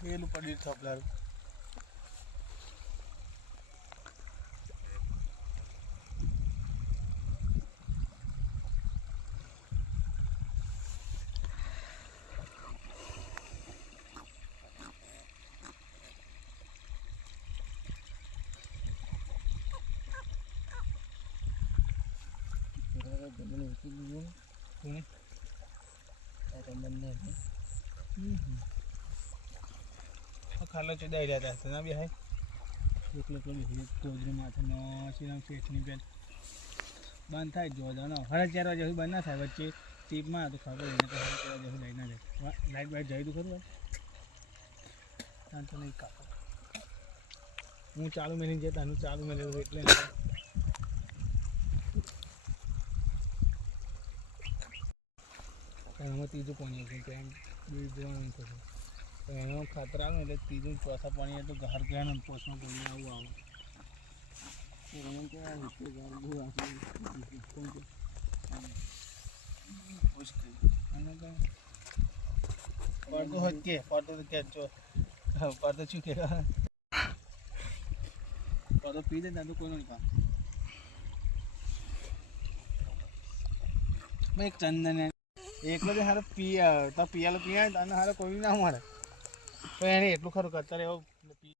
પેલું પડી થોપલારું ખાલો ચુદાઈ રહ્યા હતા ના બી હાય એકલો કોજરી માથે નોશી શેઠની પેન બંધ થાય જો જાનો 4:30 વાગે સુધી બંધ ના થાય વચ્ચે ટીપમાં તો ખબર એને તો 4:30 વાગે સુધી લાઈટ ના જાય લાઈટ બાઈટ જાય તો ખરું ભાઈ તો નહીં કાપો હું ચાલુ મેળીને જતા હું ચાલુ મેળવ્યું એટલે એમાં ત્રીજું પાણી હતું કે એમ બીજું જોવાનું થશે તો એનો ખાતર આવે એટલે ત્રીજું ચોથા પાણી તો ઘર ગયા ને પોસમાં પાણી આવું આવે પડતો હોત કે પડતો તો કે ચો પડતો શું કે પડતો પી દે તો કોઈ નહીં કામ એક ચંદન એકલો જ હારે પીયા તો પિયાલો પીયા તને હારે કોઈ ના મળે તો એને એટલું ખરું કે અત્યારે એવું